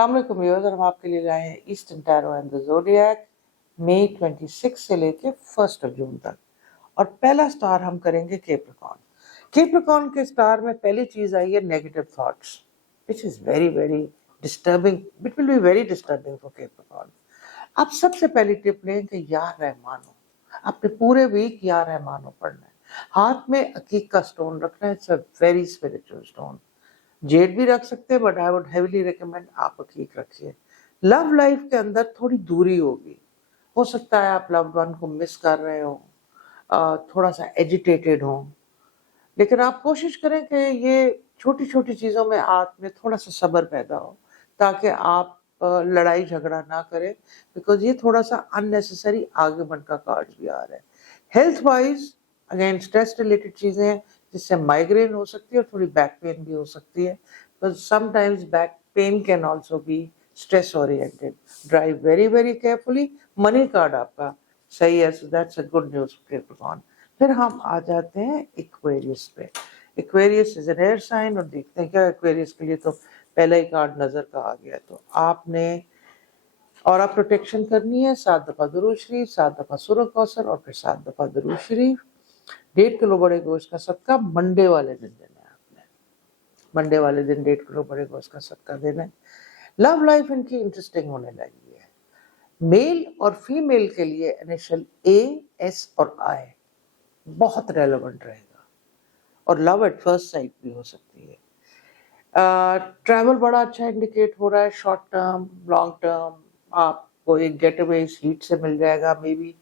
अस्सलाम वालेकुम व्यूअर्स, हम आपके लिए लाए हैं eastern tarot and the zodiac May 26 से लेके 1 जून तक। और पहला स्टार हम करेंगे कैप्रिकॉर्न। कैप्रिकॉर्न के स्टार में पहली चीज आई है negative thoughts, which is very very disturbing. It will be very disturbing for Capricorn. आप सबसे पहली टिप लें कि या रहमानो, आपने पूरे वीक या रहमानो पढ़ना है। हाथ में अकीक का स्टोन रखना है, it's a very spiritual stone. Z भी रख सकते हैं, but I would heavily recommend आप अकीक रखिए। लव लाइफ के अंदर थोड़ी दूरी होगी, हो सकता है आप लव्ड वन को मिस कर रहे हो, थोड़ा सा एजिटेटेड हो, लेकिन आप कोशिश करें कि ये छोटी छोटी चीज़ों में आप में थोड़ा सा सब्र पैदा हो, ताकि आप लड़ाई झगड़ा ना करें, बिकॉज ये थोड़ा सा अननेसेसरी आर्गुमेंट का कार्ड भी आ रहा है। Health wise again stress related चीज़ें हैं, जिससे माइग्रेन हो सकती है और थोड़ी बैक पेन भी हो सकती है, but sometimes back pain can also be stress oriented. Drive very very carefully. Money card आपका सही है, so that's a good news for Capricorn. फिर हम आ जाते हैं एक्वेरियस पे। Aquarius is an air sign, और देखते हैं क्या एक्वेरियस के लिए तो पहला ही कार्ड नजर का आ गया। तो आपने और आप प्रोटेक्शन करनी है, 7 दफा दुरूद शरीफ, 7 दफा सूरह कौसर और फिर 7 दफा दुरूद शरीफ। 1.5 किलो बड़े गोश्त का सदका मंडे वाले दिन देना है आपने। मंडे वाले दिन 1.5 किलो बड़े गोश्त का सदका देना है। लव लाइफ इनकी इंटरेस्टिंग होने लगी है। मेल और फीमेल के लिए इनिशियल ए, एस और आई बहुत रेलेवेंट रहेगा, और लव एट फर्स्ट साइट भी हो सकती है। ट्रैवल बड़ा अच्छा इंडिकेट हो रहा है, शॉर्ट टर्म लॉन्ग टर्म। आपको एक गेट अवे हीट से मिल जाएगा, मे बी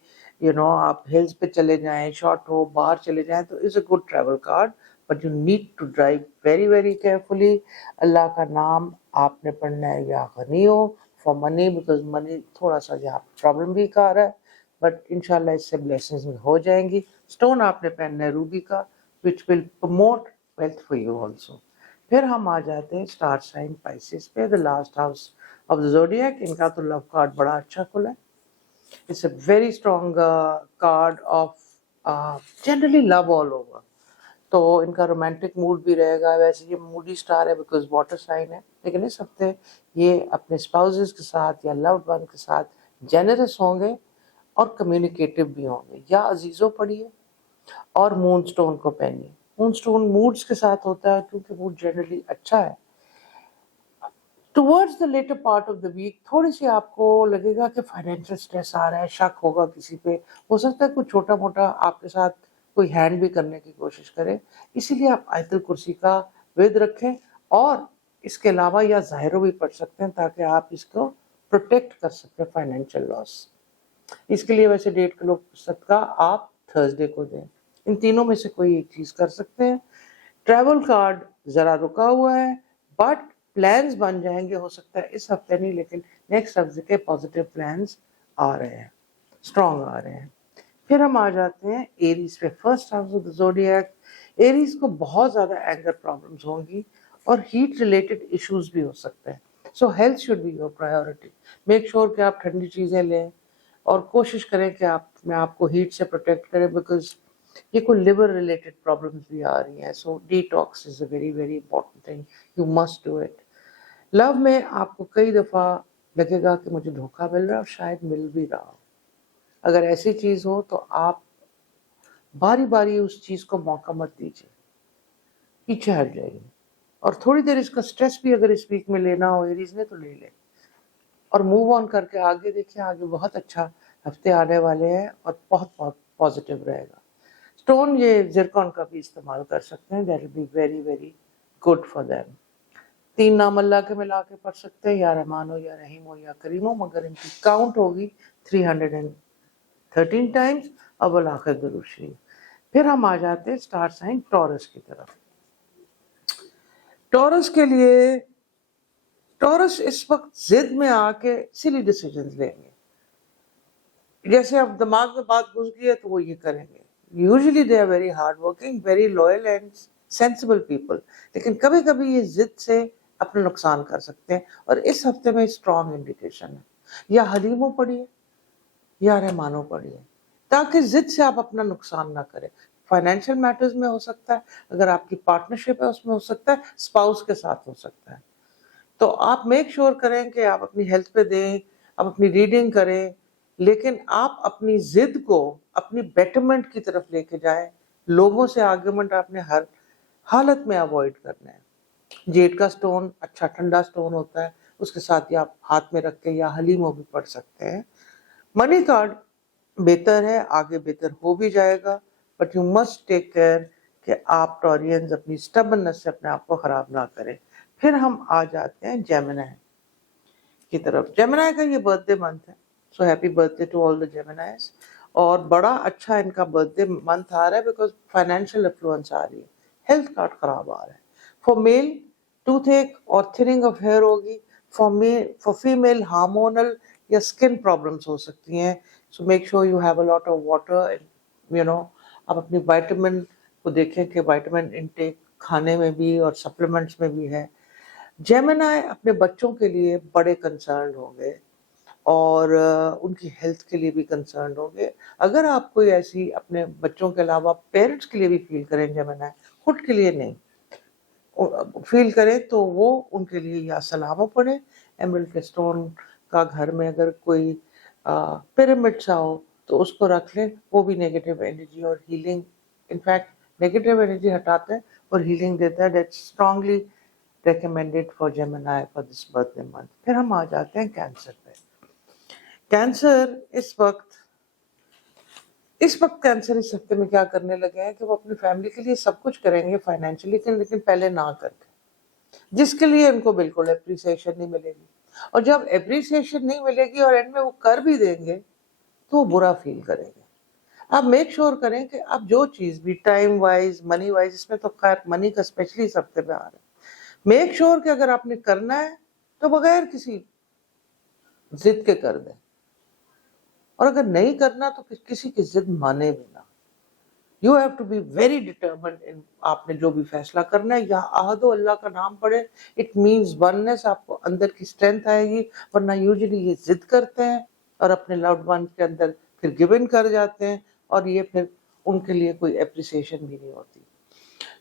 आप हिल्स पे चले जाएं, शॉर्ट हो बाहर चले जाएं, तो is a good travel card, but you need to drive very very carefully. Allah का नाम आपने पढ़ना है या गनी हो फॉर मनी, बिकॉज मनी थोड़ा सा यहाँ प्रॉब्लम भी आ रहा है, बट इंशाल्लाह इससे ब्लेसिंग्स में हो जाएंगी। स्टोन आपने पहनना है रूबी का, which will promote wealth for you also. फिर हम आ जाते हैं स्टार साइन पाइसेस पे, the last house of the zodiac. इनका तो लव कार्ड बड़ा अच्छा खुला है। It's a very strong card of generally love all over. तो इनका रोमांटिक मूड भी रहेगा। वैसे ये मूडी स्टार है बिकॉज वाटर साइन है, लेकिन इस हफ्ते ये अपने स्पाउसेस के साथ या लव्ड वन के साथ जेनरस होंगे और कम्युनिकेटिव भी होंगे। या अजीजों पढ़िए और मून स्टोन को पहनिए। मून स्टोन मूड्स के साथ होता है, क्योंकि मूड जनरली अच्छा है। Towards the latter part of the week थोड़ी सी आपको लगेगा कि फाइनेंशियल स्ट्रेस आ रहा है, शक होगा किसी पे, हो सकता है कुछ छोटा मोटा आपके साथ कोई हैंड भी करने की कोशिश करे, इसीलिए आप आयतुल कुर्सी का विद रखें, और इसके अलावा या ज़ाहिरो भी पढ़ सकते हैं, ताकि आप इसको प्रोटेक्ट कर सकें फाइनेंशियल लॉस। इसके लिए वैसे 1.5 किलो सदका आप थर्सडे को दें। इन तीनों में से कोई एक चीज कर सकते हैं। ट्रैवल कार्ड जरा रुका हुआ है, बट प्लान्स बन जाएंगे, हो सकता है इस हफ्ते नहीं, लेकिन नेक्स्ट हफ्ते के पॉजिटिव प्लान्स आ रहे हैं, स्ट्रॉन्ग आ रहे हैं। फिर हम आ जाते हैं एरीज पे, first house of the zodiac. Aries को बहुत ज्यादा एंगर प्रॉब्लम्स होंगी और हीट रिलेटेड इश्यूज भी हो सकते हैं, सो health should be your priority. Make sure कि आप ठंडी चीजें लें और कोशिश करें कि आपको हीट से प्रोटेक्ट करें, बिकॉज ये कोई लिवर रिलेटेड प्रॉब्लम्स भी आ रही हैं। So detox is a very very important thing, you must do it. Love में आपको कई दफ़ा लगेगा कि मुझे धोखा मिल रहा है, और शायद मिल भी रहा हो। अगर ऐसी चीज़ हो तो आप बारी बारी उस चीज़ को मौका मत दीजिए, पीछे हट जाइए। और थोड़ी देर इसका स्ट्रेस भी अगर इस वीक में लेना हो एरीज ने, तो ले लें और मूव ऑन करके आगे देखिए। आगे बहुत अच्छा हफ्ते आने वाले हैं और बहुत बहुत पॉजिटिव रहेगा। स्टोन ये जिरकॉन का भी इस्तेमाल कर सकते हैं, that will be very very good for them. 3 नाम अल्लाह के मिला के पढ़ सकते हैं, या रहमान हो या रहीम हो या करीम हो, मगर इनकी काउंट होगी 313 टाइम्स, अव्वल आखिर दुरूद शरीफ। फिर हम आ जाते हैं स्टार साइन टॉरस की तरफ। टॉरस के लिए, टॉरस इस वक्त जिद में आके सिली डिसीजंस लेंगे। जैसे अब दिमाग में बात घुस गई है तो वो ये करेंगे। Usually they are very hard working, very loyal and sensible people, लेकिन कभी कभी ये जिद से अपना नुकसान कर सकते हैं, और इस हफ्ते में स्ट्रॉन्ग इंडिकेशन है। या हलीमो पढ़िए या रहमानो पढ़िए, ताकि जिद से आप अपना नुकसान ना करें। फाइनेंशियल मैटर्स में हो सकता है, अगर आपकी पार्टनरशिप है उसमें हो सकता है, स्पाउस के साथ हो सकता है। تو آپ میک شور کریں کہ آپ اپنی ہیلتھ پہ دیں, آپ اپنی ریڈنگ کریں, لیکن آپ اپنی ضد کو اپنی بیٹرمنٹ کی طرف لے کے جائیں. لوگوں سے آرگیومنٹ آپ نے ہر حالت میں اوائڈ کرنا ہے. جیٹ کا سٹون اچھا ٹھنڈا سٹون ہوتا ہے, اس کے ساتھ یا آپ ہاتھ میں رکھ کے یا حلیمو بھی پڑھ سکتے ہیں. منی کارڈ بہتر ہے, آگے بہتر ہو بھی جائے گا, but you must take care کہ آپ ٹورینز اپنی اسٹبنس سے اپنے آپ کو خراب نہ کریں. پھر ہم آ جاتے ہیں جیمنائی کی طرف. جیمنائی کا یہ برتھ ڈے منتھ ہے, so happy birthday to all the Geminis. اور بڑا اچھا ان کا برتھ ڈے منتھ آ رہا ہے بیکاز فائنینشیل افلوئنس آ رہی ہے, ہیلتھ کارڈ خراب آ رہا ہے. فار میل ٹوتھ ایک اور تھننگ آف ہیئر ہوگی. فار فیمیل ہارمونل یا اسکن پرابلمس ہو سکتی ہیں. So make sure you have a lot of water. آپ اپنی وائٹامن کو دیکھیں کہ وائٹامن انٹیک کھانے میں بھی اور سپلیمنٹس میں بھی ہے. جیمنائی اپنے بچوں کے لیے بڑے کنسرنڈ ہوں گے اور ان کی ہیلتھ کے لیے بھی کنسرنڈ ہوں گے. اگر آپ کوئی ایسی اپنے بچوں کے علاوہ پیرنٹس کے لیے بھی فیل کریں جیمنائی, خود کے لیے نہیں فیل کریں, تو وہ ان کے لیے یا سلامو پڑھیں. ایمرلڈ کے سٹون کا گھر میں اگر کوئی پیرامڈ سا ہو تو اس کو رکھ لیں, وہ بھی نیگیٹو انرجی اور ہیلنگ, انفیکٹ نیگیٹو انرجی ہٹاتے ہیں اور ہیلنگ دیتا ہے. That strongly recommended for Gemini for this birthday month. پھر ہم آ جاتے ہیں کینسر پہ. کینسر اس وقت کینسر اس ہفتے میں کیا کرنے لگے ہیں کہ وہ اپنی فیملی کے لیے سب کچھ کریں گے فائنینشلی, لیکن پہلے نہ کر کے, جس کے لیے ان کو بالکل اپریسیشن نہیں ملے گی. اور جب اپریسیشن نہیں ملے گی اور اینڈ میں وہ کر بھی دیں گے تو وہ برا فیل کریں گے. آپ میک شور کریں کہ آپ جو چیز بھی ٹائم وائز منی وائز, اس میں تو خیر منی کا اسپیشلی اس ہفتے میں آ رہا ہے, میک شور کہ اگر آپ نے کرنا ہے تو بغیر کسی ضد کے کر دیں, اور اگر نہیں کرنا تو کسی کی ضد مانے بھی نہ. You have to be very determined ان آپ نے جو بھی فیصلہ کرنا ہے. یا عہد و اللہ کا نام پڑھے, اٹ مینز وننس, آپ کو اندر کی اسٹرینتھ آئے گی. ورنہ یوزلی یہ ضد کرتے ہیں اور اپنے لوڈ ون کے اندر پھر گیو ان کر جاتے ہیں, اور یہ پھر ان کے لیے کوئی اپریسیشن بھی نہیں ہوتی.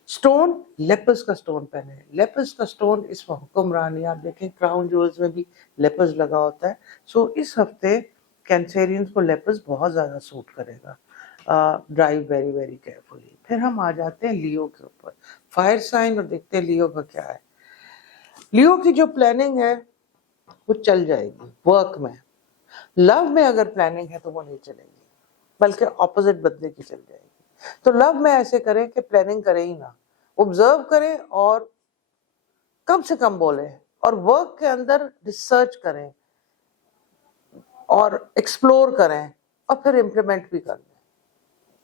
سٹون لیپس کا سٹون پہنے. لیپس کا سٹون اس میں حکمرانی, آپ دیکھیں کراؤن جولز میں بھی لیپس لگا ہوتا ہے. سو اس ہفتے کینسیرینز کو لیپس بہت زیادہ سوٹ کرے گا. Drive very very carefully. پھر ہم آ جاتے ہیں لیو کے اوپر, فائر سائن, اور دیکھتے ہیں لیو کا کیا ہے. لیو کی جو پلاننگ ہے وہ چل جائے گی ورک میں. لو میں اگر پلاننگ ہے تو وہ نہیں چلے گی, بلکہ اپوزٹ بدلے کی چل جائے گی. تو لو میں ایسے کریں کہ پلاننگ کریں ہی نہ, آبزرو کریں اور کم سے کم بولیں, اور ورک کے اندر ریسرچ کریں اور ایکسپلور کریں اور پھر امپلیمنٹ بھی کر دیں.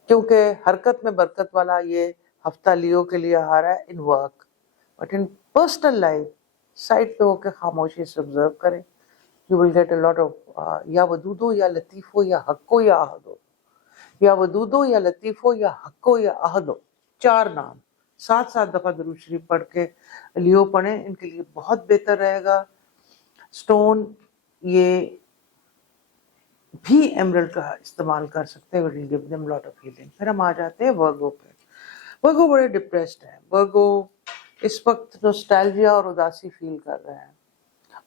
کیونکہ حرکت میں برکت والا یہ ہفتہ لیو کے لیے آ رہا ہے in work. But in personal life side پہ ہو کے خاموشی سے آبزرو کریں. You will get a lot of یا ودودو یا لطیفو یا حقو یا احدو, یا ودودو یا لطیفو یا حقو یا احدو, 4 نام 7 دفعہ درود شریف پڑھ کے لیو پڑھیں, ان کے لیے بہت بہتر رہے گا. سٹون یہ بھی ایمرلڈ کا استعمال کر سکتے ہیں, will give them lot of healing. پھر ہم آ جاتے ہیں ورگو پہ. ورگو بڑے ڈپریسڈ ہیں. ورگو اس وقت نوسٹالجیا اور اداسی فیل کر رہے ہیں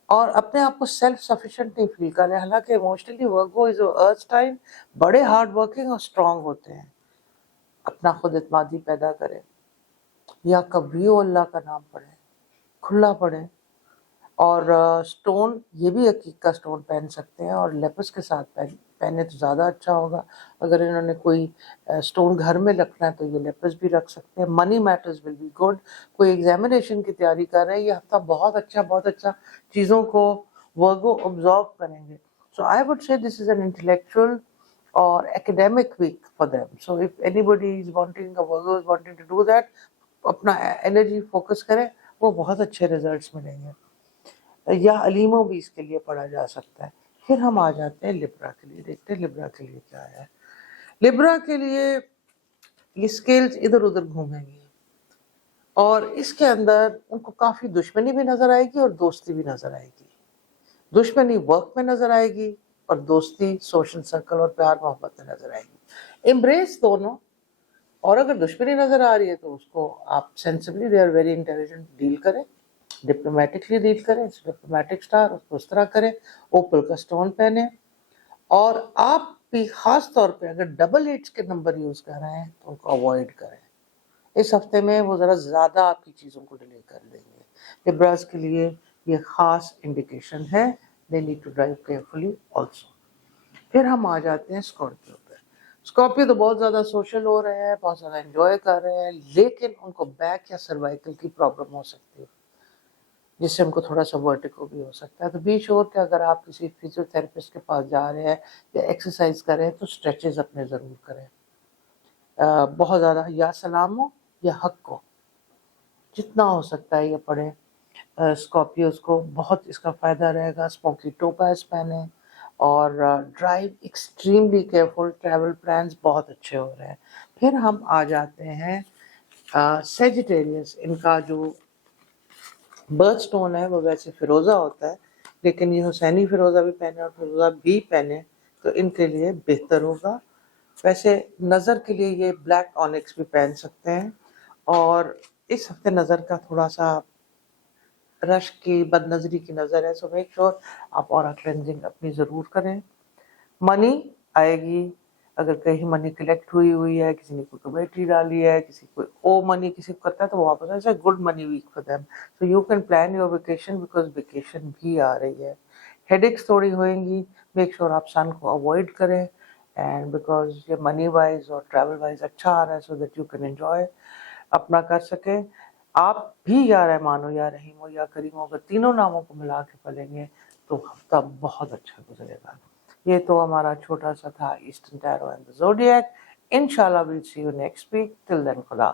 اور اپنے آپ کو سیلف سفیشینٹ نہیں فیل کر رہے ہیں. حالانکہ ایموشنلی ورگو از ارتھ ٹائم بڑے ہارڈ ورکنگ اور اسٹرانگ ہوتے ہیں. اپنا خود اعتمادی پیدا کریں, یا کبھی اللہ کا نام پڑھیں, کھلا پڑھیں. اور سٹون یہ بھی عقیق کا سٹون پہن سکتے ہیں, اور لیپس کے ساتھ پہنے تو زیادہ اچھا ہوگا. اگر انہوں نے کوئی سٹون گھر میں رکھنا ہے تو یہ لیپس بھی رکھ سکتے ہیں. منی میٹرز ول بی گڈ. کوئی ایگزامینیشن کی تیاری کر رہے ہیں, یہ ہفتہ بہت اچھا چیزوں کو ورگو آبزرو کریں گے. سو I would say this is an intellectual اور academic week for them. So if anybody is wanting, a Virgo is wanting to do that, اپنا انرجی فوکس کریں, وہ بہت اچھے ریزلٹس ملیں گے. یا علیموں بھی اس کے لیے پڑھا جا سکتا ہے. پھر ہم آ جاتے ہیں لبرا کے لیے. دیکھتے ہیں لبرا کے لیے کیا ہے. لبرا کے لیے یہ اسکیلز ادھر ادھر گھومیں گی, اور اس کے اندر ان کو کافی دشمنی بھی نظر آئے گی اور دوستی بھی نظر آئے گی. دشمنی ورک میں نظر آئے گی اور دوستی سوشل سرکل اور پیار محبت میں نظر آئے گی. امبریس دونوں. اور اگر دشمنی نظر آ رہی ہے تو اس کو آپ sensibly, they are very intelligent, deal کریں. डिप्लोमेटिकली डील करें, डिप्लोमेटिक स्टार उसको उस तरह करें, ओपल का स्टोन पहने। और आप भी खास तौर पे अगर डबल 8 के नंबर यूज कर रहे हैं तो उनको अवॉइड करें। इस हफ्ते में वो ज़रा ज़्यादा आपकी चीज़ों को डिले कर देंगे। लिब्रास के लिए ये खास इंडिकेशन है, they need to drive carefully also. फिर हम आ जाते हैं स्कॉर्पियो पे। स्कॉर्पियो तो बहुत ज़्यादा सोशल हो रहे हैं, बहुत ज़्यादा एंजॉय कर रहे हैं, लेकिन उनको बैक या सर्वाइकल की प्रॉब्लम हो सकती है, जिससे उनको थोड़ा सा वर्टिगो भी हो सकता है। तो बी श्योर कि अगर आप किसी फिजियोथेरेपिस्ट के पास जा रहे हैं या एक्सरसाइज कर रहे हैं तो स्ट्रेचेज अपने ज़रूर करें। बहुत ज़्यादा या सलामो या हक्को जितना हो सकता है ये पढ़ें। स्कॉर्पियोज को बहुत इसका फ़ायदा रहेगा। स्मोकी टोपाज पहने और drive extremely careful. Travel plans बहुत अच्छे हो रहे हैं। फिर हम आ जाते हैं सेजिटेरियस। इनका जो बर्थ स्टोन है वो वैसे फिरोज़ा होता है, लेकिन ये हुसैनी फिरोज़ा भी पहने और फिरोज़ा भी पहने तो इनके लिए बेहतर होगा। वैसे नज़र के लिए ये ब्लैक ऑनिक्स भी पहन सकते हैं। और इस हफ्ते नज़र का थोड़ा सा रश की बदनजरी की नज़र है, सो मेक श्योर आप ऑरा क्लेंजिंग अपनी ज़रूर करें। मनी आएगी, अगर कहीं मनी कलेक्ट हुई है, किसी ने कोई कमेटी डाली है, किसी को ओ मनी किसी को करता है तो वो वापस ऐसा good money week for them, so you can plan your vacation because vacation भी आ रही है। हेडेक्स थोड़ी होएंगी, मेक श्योर आप सन को अवॉइड करें एंड बिकॉज ये मनी वाइज और ट्रैवल वाइज अच्छा आ रहा है, so that you can enjoy अपना कर सके। आप भी या रहमान हो या रहीम हो या करीम हो, अगर तीनों नामों को मिला के पढ़ेंगे तो हफ्ता बहुत अच्छा गुजरेगा। ये तो हमारा छोटा सा था eastern tarot and the zodiac. इंशाल्लाह will see you next week. Till then खुदा।